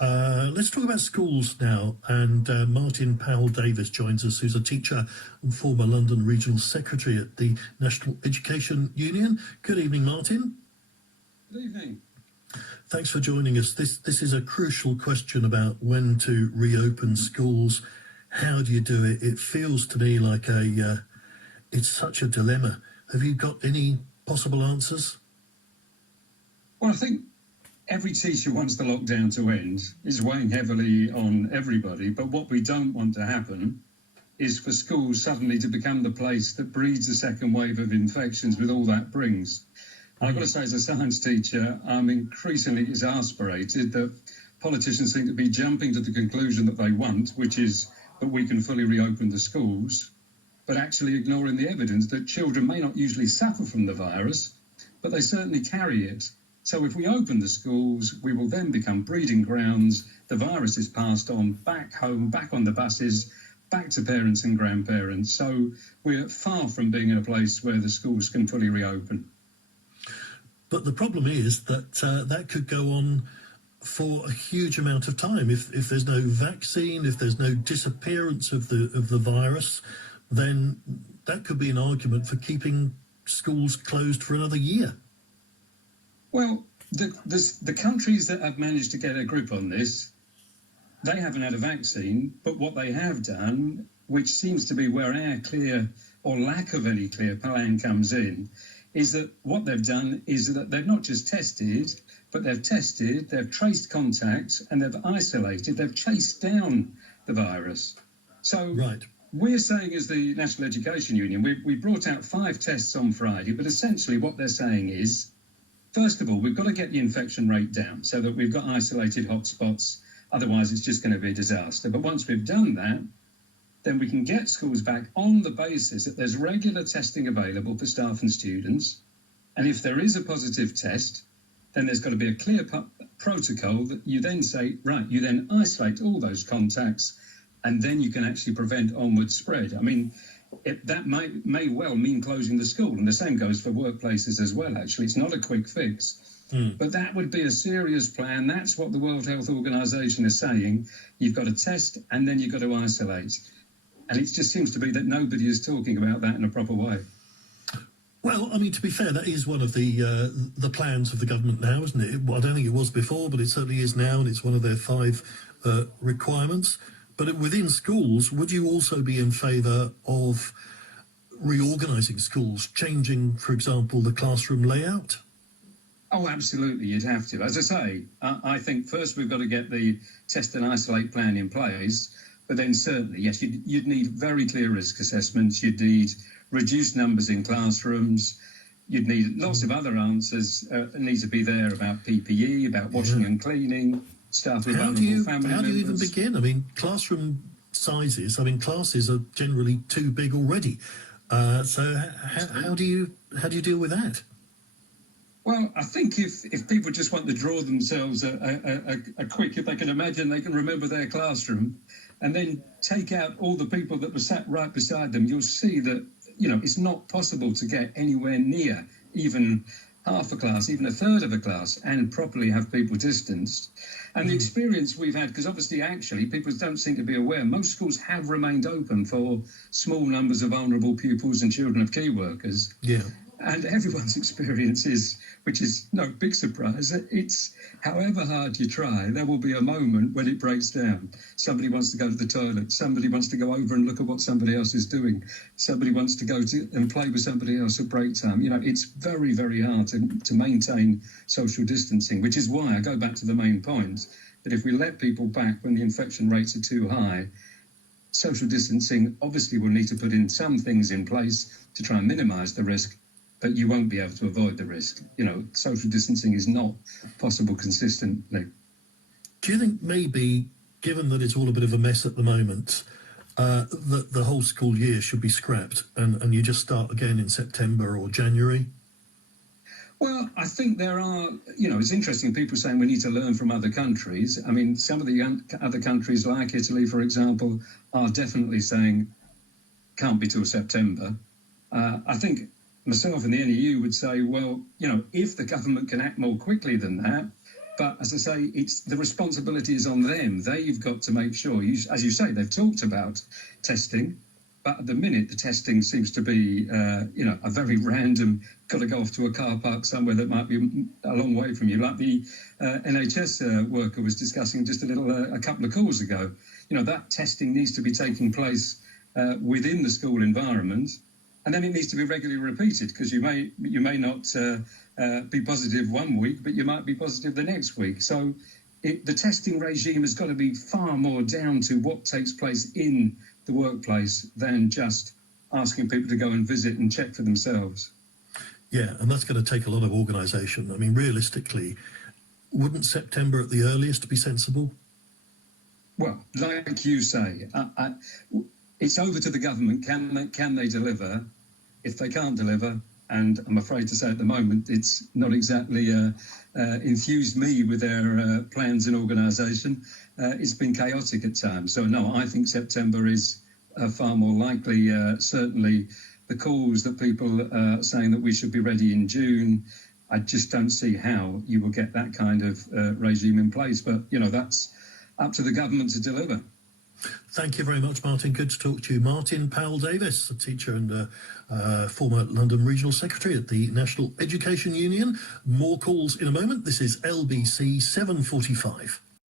Let's talk about schools now. And Martin Powell-Davies joins us, who's a teacher and former London Regional Secretary at the National Education Union. Good evening, Martin. Good evening. Thanks for joining us. This is a crucial question about when to reopen schools. How do you do it? It feels to me like it's such a dilemma. Have you got any possible answers? Well, I think every teacher wants the lockdown to end. It's weighing heavily on everybody. But what we don't want to happen is for schools suddenly to become the place that breeds a second wave of infections with all that brings. And I've got to say, as a science teacher, I'm increasingly exasperated that politicians seem to be jumping to the conclusion that they want, which is that we can fully reopen the schools, but actually ignoring the evidence that children may not usually suffer from the virus, but they certainly carry it. So if we open the schools, we will then become breeding grounds. The virus is passed on back home, back on the buses, back to parents and grandparents. So we're far from being in a place where the schools can fully reopen. But the problem is that that could go on for a huge amount of time. If there's no vaccine, if there's no disappearance of the virus, then that could be an argument for keeping schools closed for another year. Well, the countries that have managed to get a grip on this, they haven't had a vaccine, but what they have done, which seems to be where our clear or lack of any clear plan comes in, is that what they've done is that they've not just tested, but they've tested, they've traced contacts, and they've isolated, they've chased down the virus. So right. We're saying as the National Education Union, we brought out 5 tests on Friday, but essentially what they're saying is, first of all, we've got to get the infection rate down so that we've got isolated hotspots. Otherwise, it's just going to be a disaster. But once we've done that, then we can get schools back on the basis that there's regular testing available for staff and students. And if there is a positive test, then there's got to be a clear protocol that you then say, right, you then isolate all those contacts, and then you can actually prevent onward spread. I mean, that may well mean closing the school, and the same goes for workplaces as well, actually. It's not a quick fix. But that would be a serious plan. That's what the World Health Organization is saying. You've got to test, and then you've got to isolate. And it just seems to be that nobody is talking about that in a proper way. Well, I mean, to be fair, that is one of the plans of the government now, isn't it? I don't think it was before, but it certainly is now, and it's one of their 5 requirements. But within schools, would you also be in favour of reorganising schools, changing, for example, the classroom layout? Oh, absolutely, you'd have to. As I say, I think first we've got to get the test and isolate plan in place, but then certainly, yes, you'd need very clear risk assessments, you'd need reduced numbers in classrooms, you'd need lots of other answers need to be there about PPE, about washing and cleaning, staff with vulnerable family members. How do you even begin? I mean, classroom sizes, I mean, classes are generally too big already. So how do you deal with that? Well, I think if people just want to draw themselves a quick, if they can imagine, they can remember their classroom and then take out all the people that were sat right beside them, you'll see that, you know, it's not possible to get anywhere near even half a class, even a third of a class, and properly have people distanced. And the experience we've had, because obviously actually people don't seem to be aware, most schools have remained open for small numbers of vulnerable pupils and children of key workers. Yeah. And everyone's experience is, which is no big surprise, it's however hard you try, there will be a moment when it breaks down. Somebody wants to go to the toilet. Somebody wants to go over and look at what somebody else is doing. Somebody wants to go and play with somebody else at break time. You know, it's very, very hard to maintain social distancing, which is why I go back to the main point that if we let people back when the infection rates are too high, social distancing obviously will need to put in some things in place to try and minimise the risk, but you won't be able to avoid the risk. You know, social distancing is not possible consistently. Do you think maybe, given that it's all a bit of a mess at the moment, that the whole school year should be scrapped and you just start again in September or January? Well, I think there are, you know, it's interesting, people saying we need to learn from other countries. I mean, some of the other countries like Italy, for example, are definitely saying can't be till September. I think myself and the NEU would say, well, you know, if the government can act more quickly than that, But as I say, it's the responsibility is on them. They've got to make sure, as you say, they've talked about testing, but at the minute the testing seems to be, a very random. Got to go off to a car park somewhere that might be a long way from you, like the NHS worker was discussing just a couple of calls ago. That testing needs to be taking place within the school environment, and then it needs to be regularly repeated, because you may not be positive one week, but you might be positive the next week. So the testing regime has got to be far more down to what takes place in the workplace than just asking people to go and visit and check for themselves. Yeah, and that's going to take a lot of organisation. I mean, realistically, wouldn't September at the earliest be sensible? Well, like you say, it's over to the government. Can they deliver? If they can't deliver, and I'm afraid to say at the moment, it's not exactly enthused me with their plans and organisation. It's been chaotic at times. So no, I think September is far more likely. Certainly, the calls that people are saying that we should be ready in June, I just don't see how you will get that kind of regime in place. But that's up to the government to deliver. Thank you very much, Martin. Good to talk to you. Martin Powell-Davies, a teacher and former London Regional Secretary at the National Education Union. More calls in a moment. This is LBC 7:45.